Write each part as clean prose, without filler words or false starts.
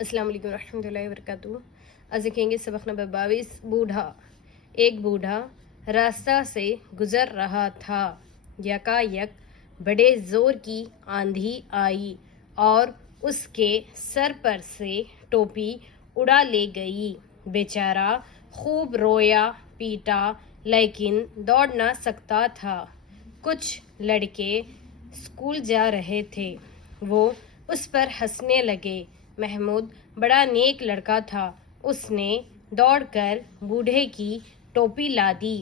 अस्सलाम वालेकुम रहमतुल्लाहि व बरकातुहू। आज देखेंगे सबक नंबर 22। बूढ़ा। एक बूढ़ा रास्ता से गुजर रहा था। यकायक बड़े जोर की आंधी आई और उसके सर पर से टोपी उड़ा ले गई। बेचारा खूब रोया पीटा, लेकिन दौड़ ना सकता था। कुछ लड़के स्कूल जा रहे थे, वो उस पर हंसने लगे। महमूद बड़ा नेक लड़का था। उसने दौड़कर बूढ़े की टोपी ला दी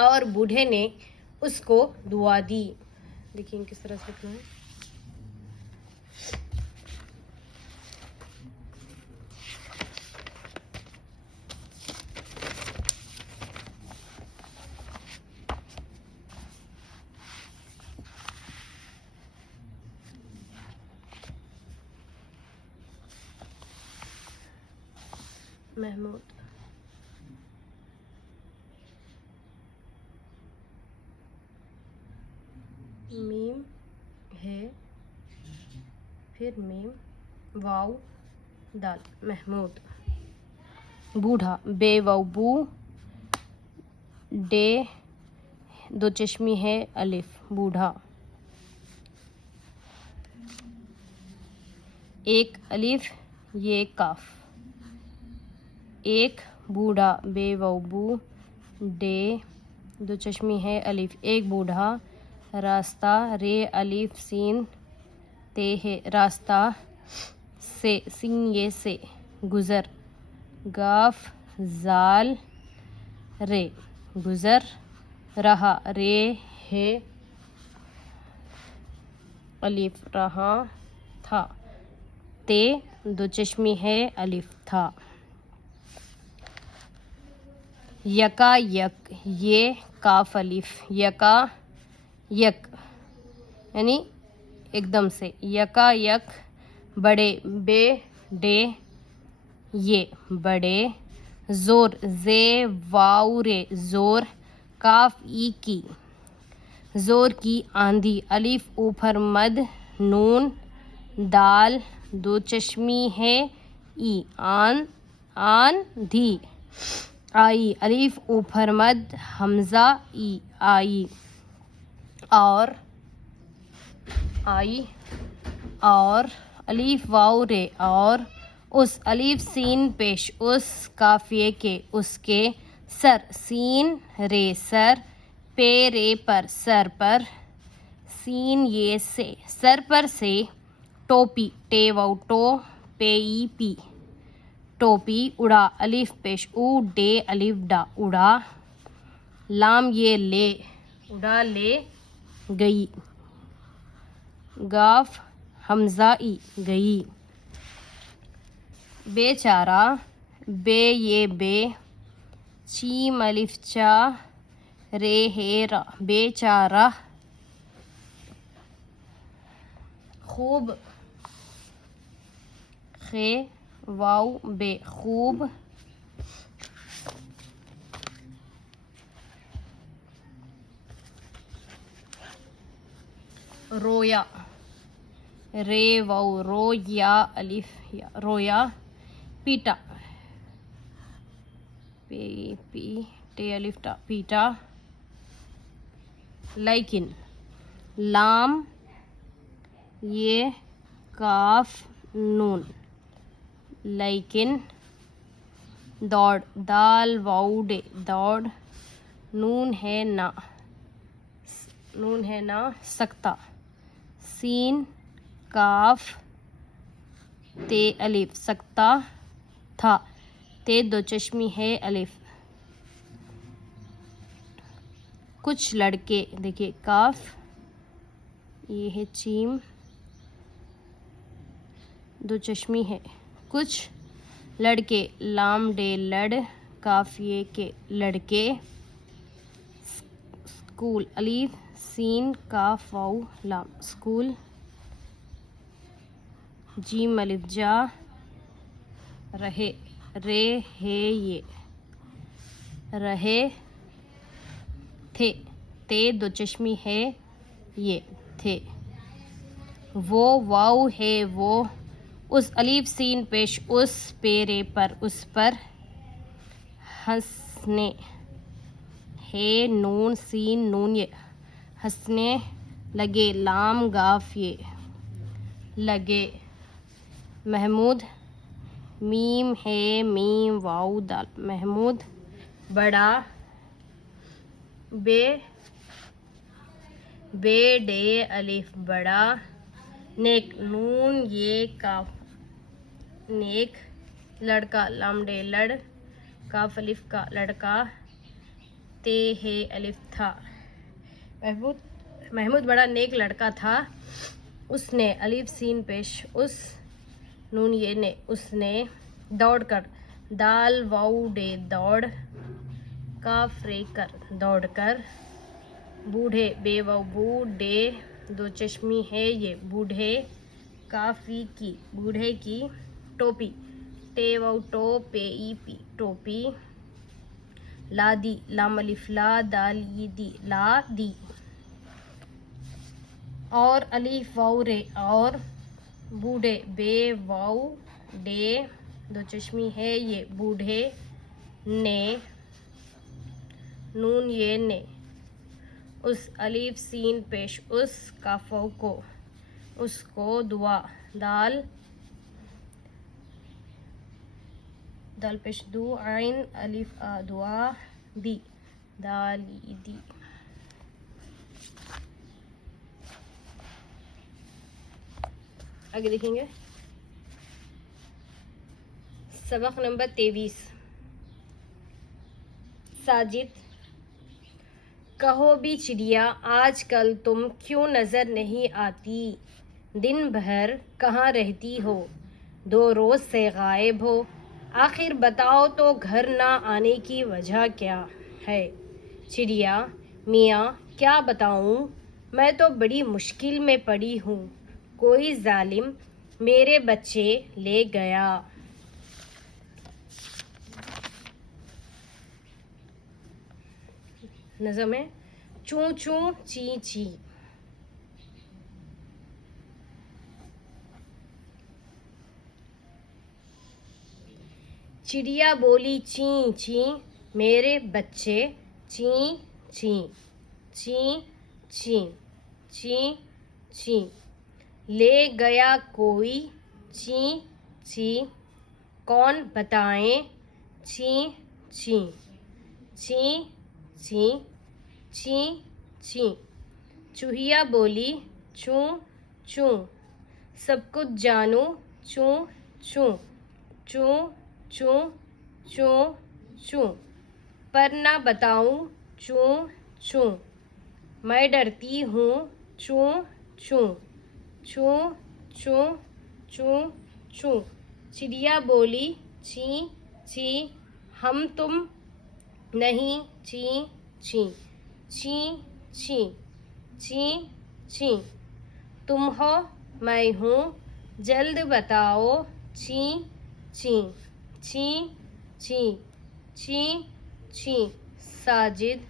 और बूढ़े ने उसको दुआ दी। देखिए किस तरह से लिखना है। महमूद मीम है, फिर मीम वाव दाल। महमूद। बूढ़ा बे वाव बू, डे दो चश्मी है अलिफ। बूढ़ा। एक अलिफ ये काफ। एक बूढ़ा बे वाव बू, डे दो चश्मी है अलिफ। एक बूढ़ा। रास्ता रे अलिफ सीन ते है रास्ता। से सीन ये से। गुजर गाफ जाल रे गुजर रहा रे है अलिफ रहा था। ते दो चश्मी है अलिफ था। यका यक ये काफ अलिफ। यका यक यानी एकदम से। यका यक बड़े बे डे ये बड़े। जोर जे वाउ रे जोर काफ ई की जोर की आंधी। अलिफ ऊपर मद नून दाल दो चश्मी है ई आन धी आई। अलिफ ऊपर मद हमजा ई आई और अलिफ वाव रे और उस। अलिफ सीन पेश उस काफिए के उसके। सर सीन रे सर। पे रे पर सर पर। सीन ये से सर पर से। टोपी टे वाव टो पे ई पी टोपी। उड़ा अलिफ पेश ऊ डे अलिफ डा उड़ा। लाम ये ले उड़ा ले गई। गाफ हमजा ई गई। बेचारा बे ये बे चीम अलिफ चा रे हे रा बेचारा। खूब खे वाव बे खूब। रोया रे वाव रो या अलिफ या रोया। पीटा पे पी टे अलिफ टा पीटा। लेकिन लाम ये काफ नून लेकिन। दौड़ दाल वाउ डे दौड़। नून है ना सकता। सीन काफ ते अलिफ सकता था। ते दो चश्मी है अलिफ। कुछ लड़के देखिए काफ ये है चीम दो चश्मी है। कुछ लड़के लाम डे लड़ काफिए के लड़के। स्कूल अलीफ सीन काफ वाउ लाम स्कूल। जीम अलिफ जा रहे रे है ये रहे थे। ते दो चश्मी है ये थे। वो वाउ है वो उस अलीफ सीन पेश उस पेरे पर उस पर हंसने हे नून सीन नून ये हंसने लगे लाम गाफ ये लगे महमूद मीम है मीम वाऊ दाल महमूद बड़ा बे बे डे अलिफ बड़ा नेक नून ये काफ नेक लड़का लाम डे लड़ काफ अलिफ का लड़का ते है अलिफ था महमूद बड़ा नेक लड़का था उसने अलिफ सीन पेश उस नून ये ने उसने दौड़कर दाल वाऊ डे दौड़ काफ रे कर दौड़कर बूढ़े बेवाऊ बूढ़े दो चश्मी है ये बूढ़े काफी की बूढ़े की टोपी टे वाऊ टो पे ई पी टोपी लादी लाम अलिफ ला दाल ई दी ला दी और अलिफ वाऊ रे और बूढ़े बे वाऊ डे दो चश्मी है ये बूढ़े ने नून ये ने उस अलीफ सीन पेश उस काफों को उसको दुआ दाल दाल पेश दू आइन अलिफ आ दुआ दी दाली दी। आगे देखेंगे सबक नंबर 23। साजिद कहो भी चिड़िया आजकल तुम क्यों नजर नहीं आती, दिन भर कहाँ रहती हो, 2 रोज से गायब हो, आखिर बताओ तो घर ना आने की वजह क्या है। चिड़िया मियाँ क्या बताऊँ, मैं तो बड़ी मुश्किल में पड़ी हूँ, कोई जालिम मेरे बच्चे ले गया। नज़म है चूं चूं ची ची। चिड़िया बोली ची ची मेरे बच्चे ची ची ची ची ची ची ले गया कोई ची ची कौन बताएं ची ची ची ची ची ची चूहिया बोली चूं चूं सब कुछ जानूं चूं चूं चूं चूं चूं चूं पर ना बताऊं चूं चूं मैं डरती हूँ चूं चूं चूं चूं चूं चूं चिड़िया बोली ची ची हम तुम नहीं ची ची ची ची ची ची तुम हो मैं हूँ जल्द बताओ ची ची ची ची ची ची साजिद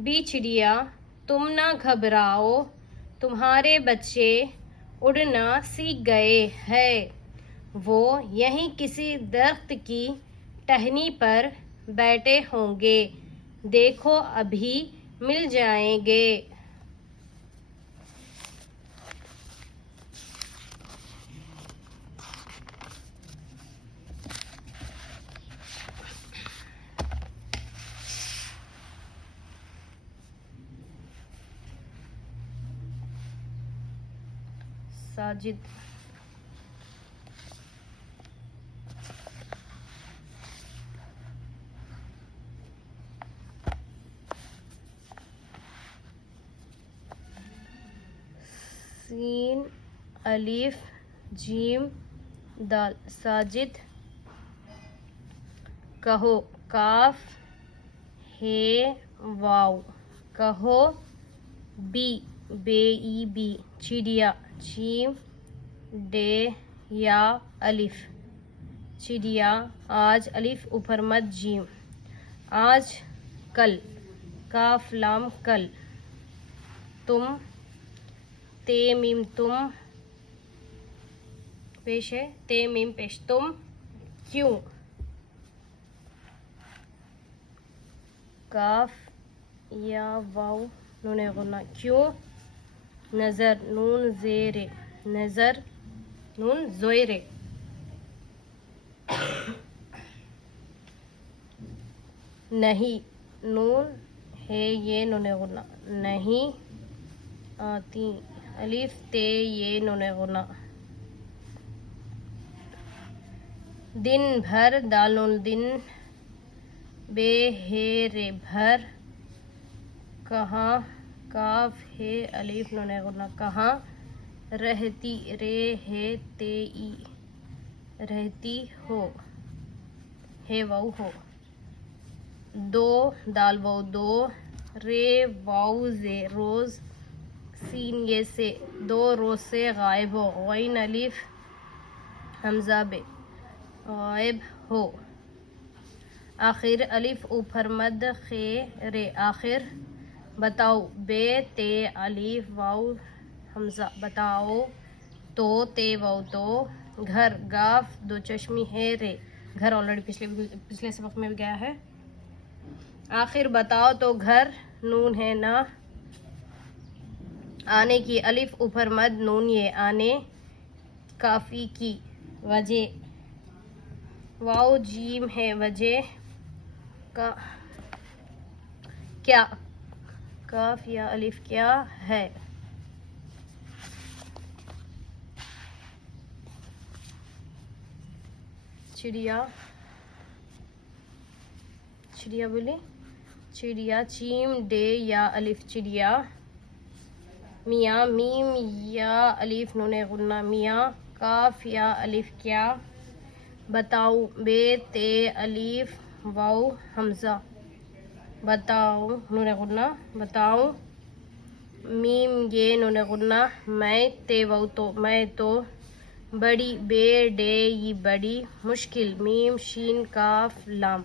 भी चिड़िया तुम ना घबराओ, तुम्हारे बच्चे उड़ना सीख गए हैं, वो यहीं किसी दरख्त की टहनी पर बैठे होंगे, देखो अभी मिल जाएंगे। साजिद सीन अलिफ जीम दाल साजिद कहो काफ हे वाव कहो बी बेई बी चिड़िया चीम डे या अलिफ चिड़िया आज अलिफ ऊपर मत जीम आज कल काफ लाम कल तुम ते मीम तुम पेश है, ते मीम पेश तुम, क्यों, काफ या वाव नून गुन्ना क्यों, नज़र नून ज़ेरे नज़र नून ज़ोयरे, नहीं नून है ये नून गुन्ना नहीं आती, अलिफ ते ये नून गुन्ना, दिन भर दाल नून दिन, बे है रे भर, कहाँ काफ है अलिफ नून गुन्ना कहाँ, रहती रे है ते ई रहती हो है वाउ हो, दो दाल वाउ दो, रे वाउ जे रोज, सीन ये से दो रोज से गायब हो, गैन अलिफ हमजा बे गायब हो, आखिर अलिफ ऊपर मद खे रे आखिर, बताओ बे ते अलिफ वाउ हमजा बताओ, तो ते वाउ तो, घर गाफ दो चश्मी है रे, घर ऑलरेडी पिछले सबक में भी गया है, आखिर बताओ तो घर नून है ना, आने की अलिफ ऊपर मद नून ये आने, काफी की वजह, वाओ जीम है वजह, का क्या, काफ या अलिफ क्या है, चिड़िया चिड़िया बोले चिड़िया, चीम डे या अलिफ चिड़िया, मियाँ मीम या अलिफ नून गुन्ना मियाँ, काफ या अलिफ क्या, बताओ बे ते अलिफ वाउ हमजा, बताओ नून गुन्ना बताओ, मीम ये नून गुन्ना, मैं ते वाउ तो मैं तो, बड़ी बे डे ये बड़ी, मुश्किल मीम शीन काफ लाम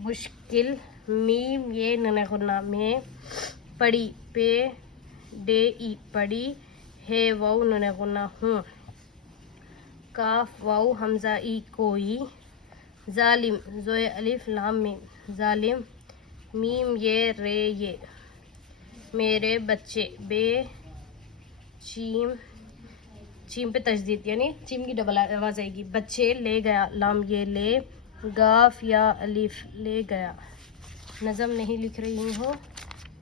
मुश्किल, मीम ये नून गुन्ना में, पड़ी पे डे ई पड़ी, है वाउ नून गुन्ना हूँ, काफ वाउ हमजा ई कोई, जालिम जोए अलिफ लाम मीम जालिम, मीम ये रे ये, मेरे बच्चे बे चीम चीम पे तजदीद यानी चीम की डबल आवाज आएगी, बच्चे ले गया लाम ये ले, गाफ या अलिफ ले गया, नज़म नहीं लिख रही हूँ,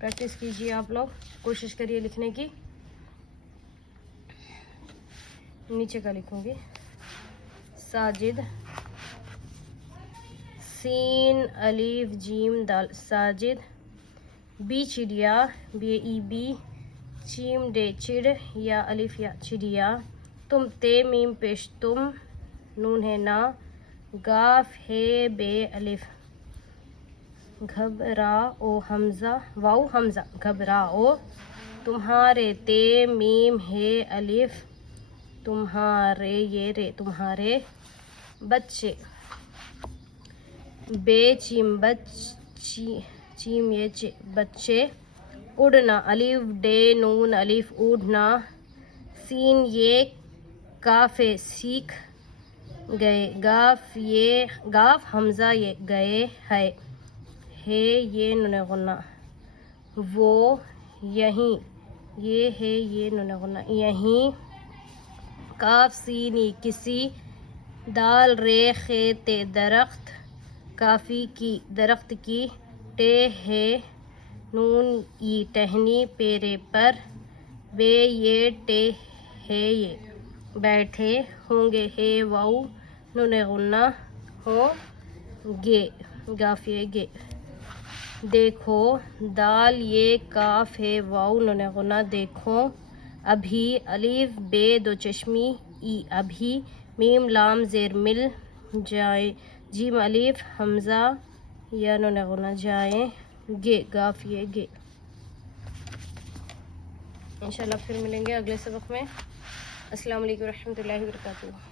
प्रैक्टिस कीजिए आप लोग, कोशिश करिए लिखने की, नीचे का लिखूंगी, साजिद सीन अलिफ जीम दाल साजिद, बी चिड़िया बे ई बी, चीम डे चिड़ या अलिफ या चिड़िया, तुम ते मीम पेश तुम, नून है ना, गाफ है बे अलिफ, घबराओ हमजा वाउ हमजा घबराओ, तुम्हारे ते मीम है अलिफ, तुम्हारे ये रे तुम्हारे, बच्चे बे चीम चीम ये चे बच्चे, उड़ना अलिफ डे नून अलिफ उड़ना, सीन ये काफे सीख गए, गाफ हमजा ये गए है ये नून गुन्ना, वो यहीं ये है ये नून गुन्ना यहीं, काफ सीनी किसी, दाल रे खेते दरख्त, काफी की दरख्त की, टे है नून ई टहनी पेरे पर, बे ये टे है ये, बैठे होंगे है वाउ नून गुन्ना हो गे गाफ ये गे, देखो दाल ये काफ है वाउ नून गुन्ना देखो, अभी अलिफ बे दो चश्मी ई अभी, मीम लाम जेर मिल जाए, जीम अलिफ हमजा या नून गुन्ना जाए, गे गाफ ये गे। इंशाल्लाह फिर मिलेंगे अगले सबक में। अस्सलाम वालेकुम रहमतुल्लाहि व बरकातुहू।